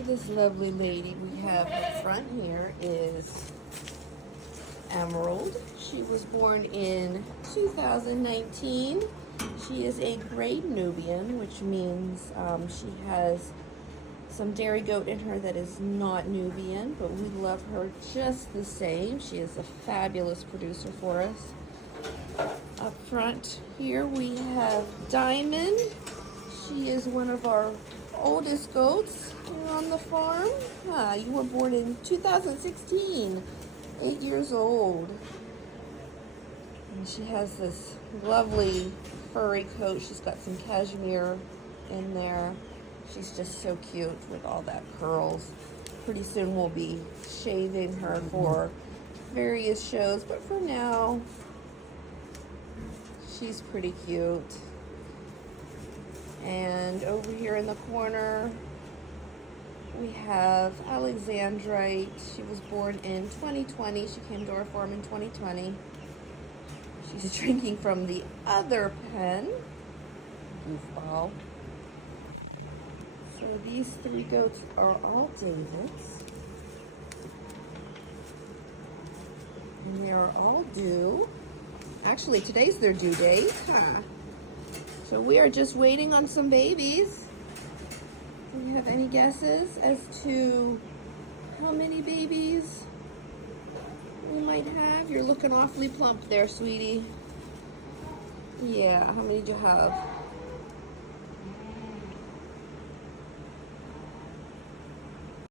So this lovely lady we have up front here is Emerald. She was born in 2019. She is a gray Nubian, which means she has some dairy goat in her that is not Nubian, but we love her just the same. She is a fabulous producer for us. Up front here we have Diamond. She is one of our oldest goats here on the farm. You were born in 2016, 8 years old. And she has this lovely furry coat. She's got some cashmere in there. She's just so cute with all that curls. Pretty soon we'll be shaving her for various shows, but for now, she's pretty cute. And over here in the corner, we have Alexandrite. She was born in 2020. She came to our farm in 2020. She's drinking from the other pen. Goofball. So these three goats are all David's. And they are all due. Actually, today's their due date, So we are just waiting on some babies. Do you have any guesses as to how many babies we might have? You're looking awfully plump there, sweetie. Yeah, how many do you have?